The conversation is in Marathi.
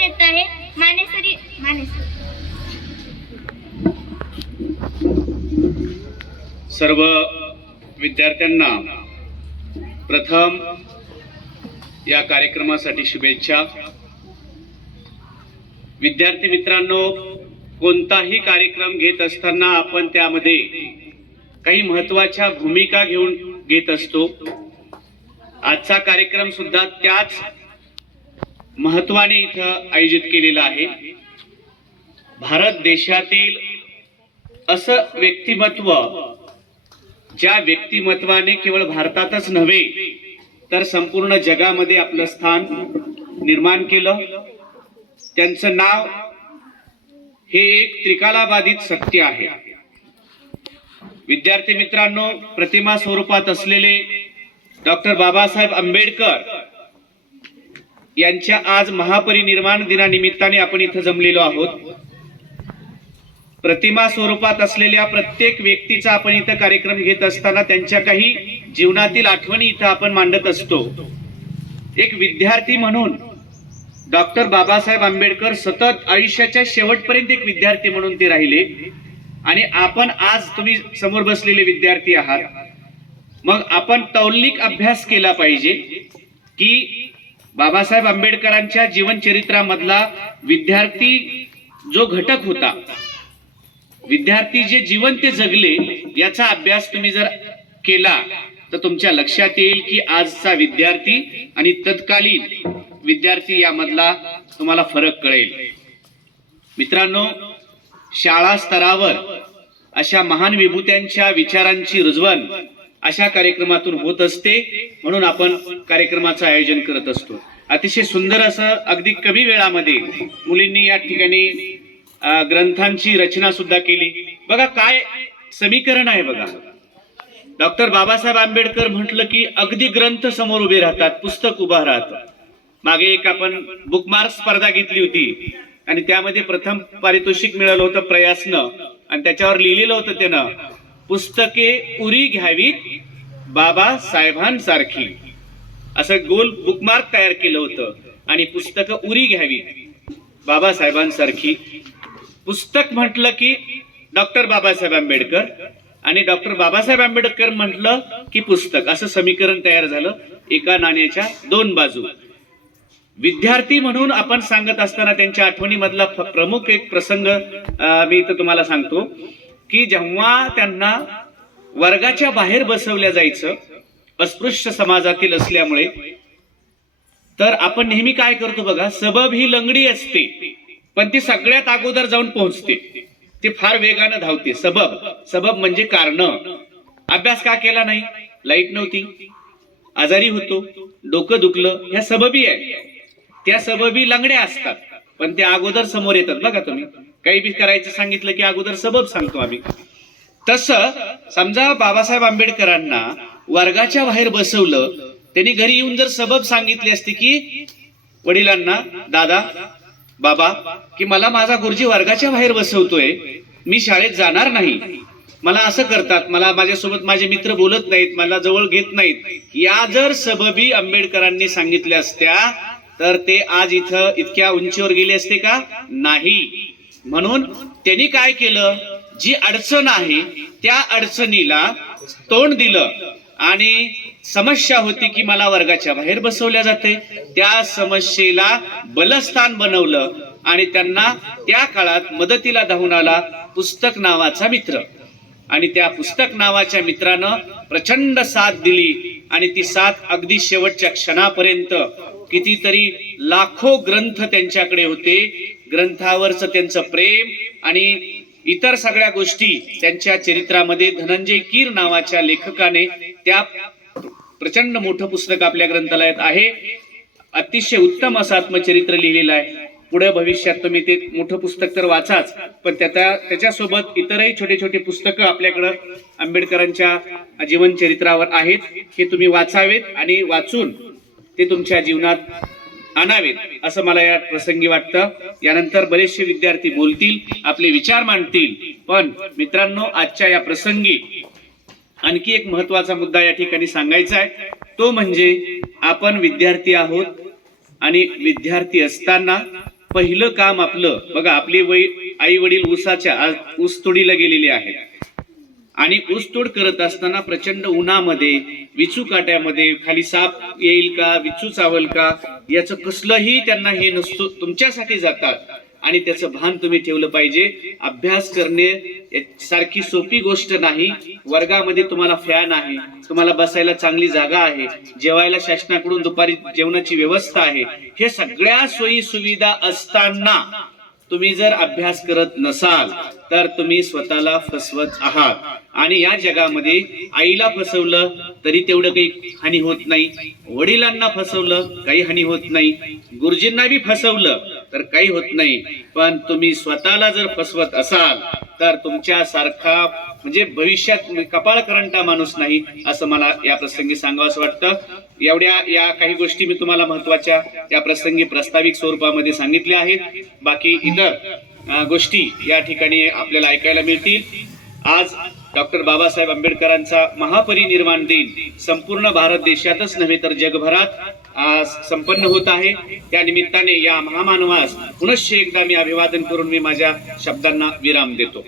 येत आहे. मानेसरी मानेसरी. सर्व विद्यार्थ्यांना प्रथम या कार्यक्रमासाठी शुभेच्छा. विद्यार्थी मित्रांनो कोणताही कार्यक्रम घेत असताना आपण त्यामध्ये काही महत्त्वाच्या भूमिका घेऊन घेत असतो. आजचा कार्यक्रम सुद्धा त्याच महत्वाने इथं आयोजित केलेलं आहे. भारत देशातील असं व्यक्तिमत्व ज्या व्यक्तिमत्वाने केवळ भारतातच नव्हे तर संपूर्ण जगामध्ये आपलं स्थान निर्माण केलं. त्यांचं नाव हे एक त्रिकालाबाधित सत्य आहे. विद्यार्थी मित्रांनो प्रतिमा स्वरूपात असलेले डॉक्टर बाबासाहेब आंबेडकर यांच्या आज महापरिनिर्वाण दिनानिमित्ताने आपण इथं जमलेलो आहोत. प्रतिमा स्वरूपात असलेल्या प्रत्येक व्यक्तीचा आपण इथं कार्यक्रम घेत असताना त्यांच्या काही जीवनातील आठवणी इथं आपण मांडत असतो. एक विद्यार्थी म्हणून डॉक्टर बाबासाहेब आंबेडकर सतत आयुष्याच्या शेवटपर्यंत एक विद्यार्थी म्हणून ते राहिले. आणि आपण आज तुम्ही समोर बसलेले विद्यार्थी आहात. मग आपण तौलिक अभ्यास केला पाहिजे की बाबासाहेब आंबेडकरांच्या जीवनचरित्रामधला विद्यार्थी जो घटक होता विद्यार्थी जे जीवन ते जगले याचा अभ्यास तुम्ही जर केला तर तुमच्या लक्षात येईल की आजचा विद्यार्थी आणि तत्कालीन विद्यार्थी यामधला तुम्हाला फरक कळेल. मित्रांनो शाळा स्तरावर अशा महान विभूत्यांच्या विचारांची रुजवण अशा कार्यक्रमातून होत असते म्हणून आपण कार्यक्रमाचं आयोजन करत असतो. अतिशय सुंदर असं अगदी कमी वेळामध्ये मुलींनी या ठिकाणी ग्रंथांची रचना सुद्धा केली. बघा काय समीकरण आहे बघा. डॉक्टर बाबासाहेब आंबेडकर म्हटलं की अगदी ग्रंथ समोर उभे राहतात पुस्तक उभा राहतं. मागे एक आपण बुकमार्क स्पर्धा घेतली होती आणि त्यामध्ये प्रथम पारितोषिक मिळालं होतं प्रयासनं आणि त्याच्यावर लिहिलेलं होतं त्यानं. पुस्तके उरी घ्यावीत बाबासाहेबांसारखी असं गोल बुकमार्क तयार केलं होतं आणि पुस्तकं उरी घ्यावीत बाबासाहेबांसारखी पुस्तक म्हटलं की डॉक्टर बाबासाहेब आंबेडकर आणि डॉक्टर बाबासाहेब आंबेडकर म्हटलं की पुस्तक. असं समीकरण तयार झालं एका नाण्याच्या दोन बाजू. विद्यार्थी म्हणून आपण सांगत असताना त्यांच्या आठवणीमधला फ- प्रमुख एक प्रसंग मी इथं तुम्हाला सांगतो. की जेव्हा त्यांना वर्गाच्या बाहेर बसवल्या जायचं अस्पृश्य समाजातील असल्यामुळे तर आपण नेहमी काय करतो बघा सबब ही लंगडी असते पण ती सगळ्यात अगोदर जाऊन पोहोचते. ती फार वेगानं धावते. सबब सबब म्हणजे कारण. अभ्यास का केला नाही? लाइट नव्हती. आजारी होतो. डोकं दुखलं. ह्या सबबी आहे त्या सबबी लंगड्या असतात पण त्या अगोदर समोर येतात. बघा तुम्ही. काही बी करायचं सांगितलं की अगोदर सबब सांगतो आम्ही. तसं समजा बाबासाहेब आंबेडकरांना वर्गाच्या बाहेर बसवलं त्यांनी घरी येऊन जर सबब सांगितली असती की वडिलांना दादा बाबा की मला माझा गुरुजी वर्गाच्या बाहेर बसवतोय मी शाळेत जाणार नाही. मला असं करतात मला माझ्यासोबत माझे मित्र बोलत नाहीत मला जवळ घेत नाहीत. या जर सबबी आंबेडकरांनी सांगितल्या असत्या तर ते आज इथं इतक्या उंचीवर गेले असते का? नाही. म्हणून त्यांनी काय केलं? जी अडचण आहे त्या अडचणीला तोंड दिलं. आणि समस्या होती की मला वर्गाच्या बाहेर बसवल्या जाते. त्या समस्येला बलस्थान बनवलं आणि त्यांना त्या काळात मदतीला धावून आला पुस्तक नावाचा मित्र. आणि त्या पुस्तक नावाच्या मित्रानं प्रचंड साथ दिली आणि ती साथ अगदी शेवटच्या क्षणापर्यंत कितीतरी लाखो ग्रंथ त्यांच्याकडे होते. ग्रंथावरच त्यांचं प्रेम आणि इतर सगळ्या गोष्टी त्यांच्या चरित्रामध्ये धनंजय कीर नावाच्या लेखकाने त्या प्रचंड मोठं पुस्तक आपल्या ग्रंथालयात आहे. अतिशय उत्तम असं आत्मचरित्र लिहिलेलं आहे. पुढे भविष्यात तुम्ही ते मोठं पुस्तक तर वाचाच पण त्याच्या त्याच्यासोबत इतरही छोटे छोटे पुस्तकं आपल्याकडं आंबेडकरांच्या जीवनचरित्रावर आहेत. हे तुम्ही वाचावेत आणि वाचून ते तुमच्या जीवनात आणावेत असं मला या प्रसंगी वाटतं. यानंतर बरेचसे विद्यार्थी बोलतील आपले विचार मांडतील. पण मित्रांनो आजच्या या प्रसंगी आणखी एक महत्त्वाचा मुद्दा या ठिकाणी सांगायचा आहे. तो म्हणजे आपण विद्यार्थी आहोत आणि विद्यार्थी असताना पहिलं काम आपलं. बघा आपली वय आई वडील ऊसाच्या आज ऊस तोडीला गेलेले आहेत. आणि ऊसतोड करत असताना प्रचंड उन्हामध्ये विचू काट्यामध्ये खाली साप येईल का विचू चावल का याचं कसलंही त्यांना हे नसतो तुमच्यासाठी जातात. आणि त्याचं भान तुम्ही ठेवलं पाहिजे. अभ्यास करणे सारखी सोपी गोष्ट नाही. वर्गामध्ये तुम्हाला फॅन आहे. तुम्हाला बसायला चांगली जागा आहे. जेवायला शासनाकडून दुपारी जेवणाची व्यवस्था आहे. हे सगळ्या सोयी सुविधा असताना तुम्ही जर अभ्यास करत नसाल तर तुम्ही स्वतःला फसवत आहात. आणि या जगामध्ये आईला फसवलं तरी तेवढं काही हानी होत नाही. वडिलांना फसवलं काही हानी होत नाही. गुरुजींना बी फसवलं तर काही होत नाही. पण तुम्ही स्वतःला जर फसवत असाल तर तुमच्या सारखा म्हणजे भविष्यात कपाळ करंटा माणूस नाही असं मला या प्रसंगी सांगावं असं वाटतं. एवढ्या या काही गोष्टी मी तुम्हाला महत्त्वाच्या या प्रसंगी प्रस्ताविक स्वरूपामध्ये सांगितल्या आहेत. बाकी इतर गोष्टी या ठिकाणी आपल्याला ऐकायला मिळतील. आज डॉक्टर बाबासाहेब आंबेडकरांचा महापरिनिर्वाण दिन संपूर्ण भारत देशातच नव्हे तर जगभरात आज संपन्न होत आहे. त्या निमित्ताने या महामानवास पुनश्च एकदा मी अभिवादन करून मी माझ्या शब्दांना विराम देतो.